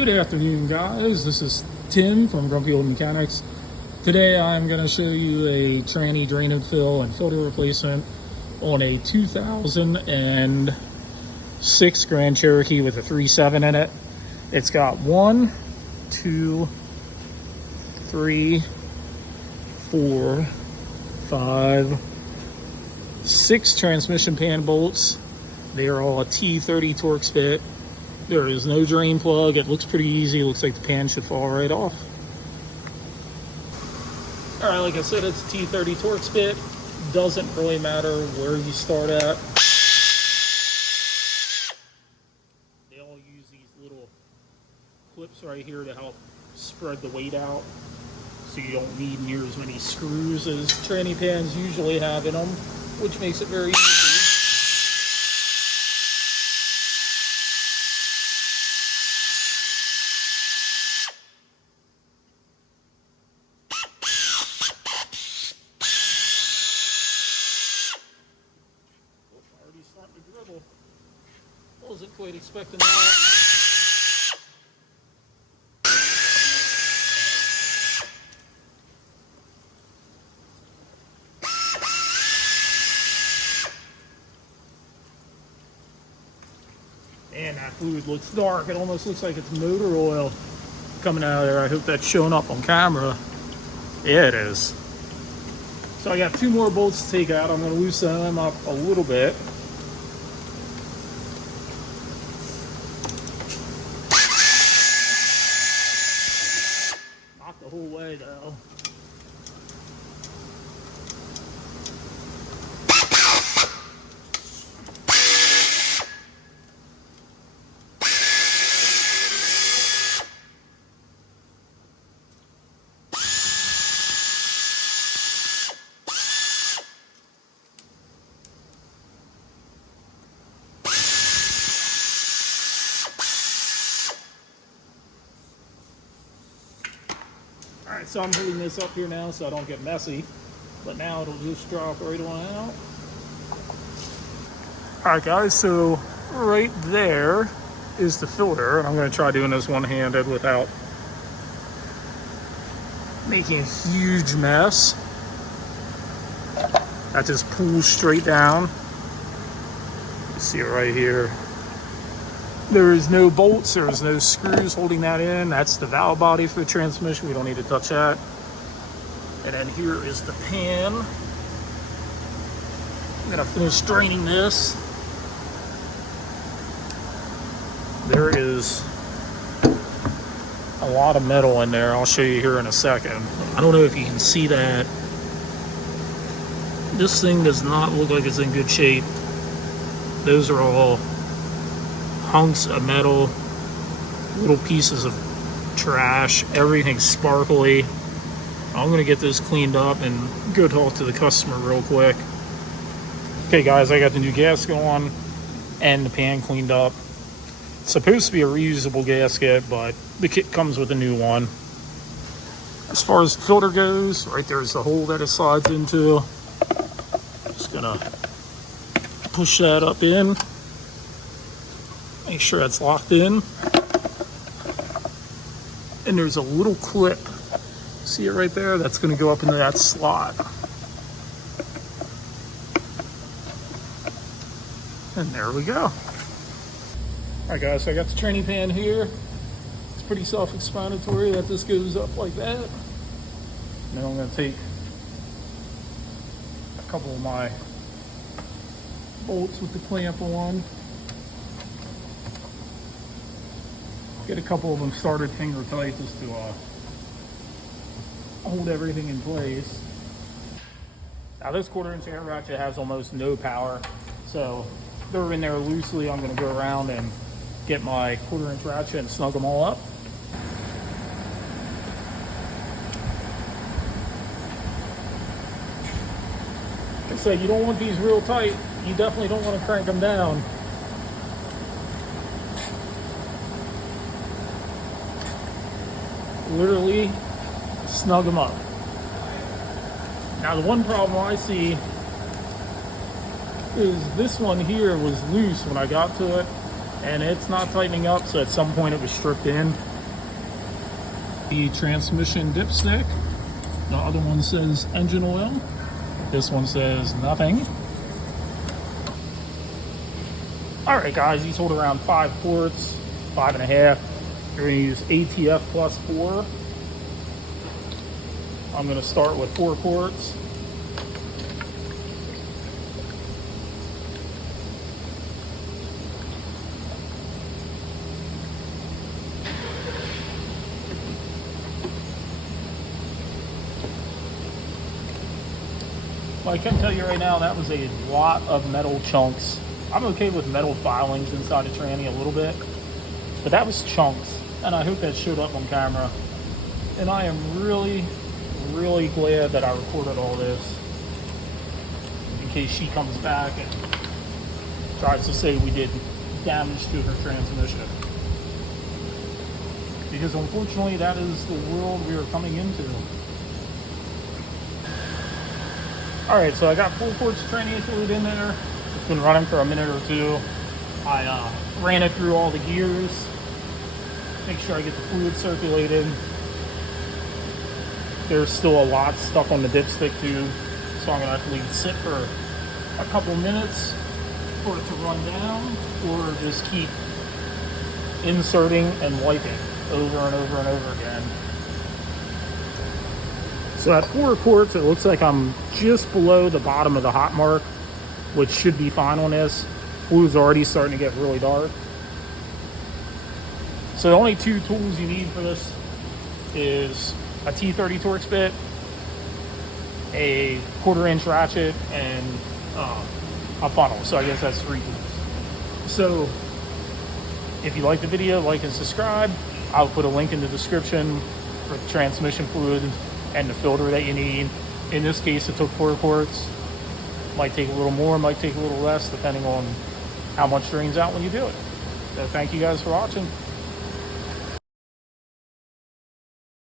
Good afternoon, guys. This is Tim from Grumpy Old Mechanics. Today I'm going to show you a tranny drain and fill and filter replacement on a 2006 Grand Cherokee with a 3.7 in it. It's got 1, 2, 3, 4, 5, 6 transmission pan bolts. They are all a T30 Torx fit. There is no drain plug. It looks pretty easy. It looks like the pan should fall right off. All right, like I said, it's a T30 Torx bit. Doesn't really matter where you start at. They all use these little clips right here to help spread the weight out, so you don't need near as many screws as tranny pans usually have in them, which makes it very easy. Starting to dribble. Wasn't quite expecting that. Man, that fluid looks dark. It almost looks like it's motor oil coming out of there. I hope that's showing up on camera. Yeah, it is. So I got 2 more bolts to take out. I'm going to loosen them up a little bit. The whole way though. Alright, so I'm holding this up here now so I don't get messy, but now it'll just drop right on out. Alright guys, so right there is the filter, and I'm going to try doing this one-handed without making a huge mess. That just pulls straight down. You see it right here. There is no bolts, there is no screws holding that in. That's the valve body for the transmission. We don't need to touch that. And then here is the pan. I'm gonna finish draining this. There is a lot of metal in there. I'll show you here in a second. I don't know if you can see that. This thing does not look like it's in good shape. Those are all hunks of metal, little pieces of trash, everything's sparkly. I'm gonna get this cleaned up and go talk to the customer real quick. Okay guys, I got the new gasket on and the pan cleaned up. It's supposed to be a reusable gasket, but the kit comes with a new one. As far as the filter goes, right there's the hole that it slides into. Just gonna push that up in. Make sure that's locked in. And there's a little clip. See it right there? That's going to go up into that slot. And there we go. Alright guys, so I got the tranny pan here. It's pretty self-explanatory that this goes up like that. Now I'm going to take a couple of my bolts with the clamp on. Get a couple of them started finger tight just to hold everything in place. Now this 1/4" air ratchet has almost no power, so they're in there loosely. I'm going to go around and get my 1/4" ratchet and snug them all up. Like I said, you don't want these real tight. You definitely don't want to crank them down. Literally snug them up. Now the one problem I see is this one here was loose when I got to it, and it's not tightening up, so at some point it was stripped in. The transmission dipstick, the other one says engine oil, this one says nothing. All right, guys, these hold around 5 quarts, 5.5. You're gonna use ATF plus 4. I'm gonna start with 4 quarts. Well, I can tell you right now, that was a lot of metal chunks. I'm okay with metal filings inside a tranny a little bit, but that was chunks, and I hope that showed up on camera. And I am really, really glad that I recorded all this, in case she comes back and tries to say we did damage to her transmission. Because unfortunately, that is the world we are coming into. Alright, so I got 4 quarts of tranny fluid in there. It's been running for a minute or two. I ran it through all the gears. Make sure I get the fluid circulated. There's still a lot stuck on the dipstick tube, so I'm gonna have to leave it sit for a couple minutes for it to run down, or just keep inserting and wiping over and over and over again. So at 4 quarts, it looks like I'm just below the bottom of the hot mark, which should be fine on this. Fluid's already starting to get really dark. So the only 2 tools you need for this is a T30 Torx bit, a 1/4 inch ratchet, and a funnel. So I guess that's 3 tools. So if you like the video, like and subscribe. I'll put a link in the description for the transmission fluid and the filter that you need. In this case, it took 4 quarts. Might take a little more, might take a little less, depending on how much drains out when you do it. So thank you guys for watching.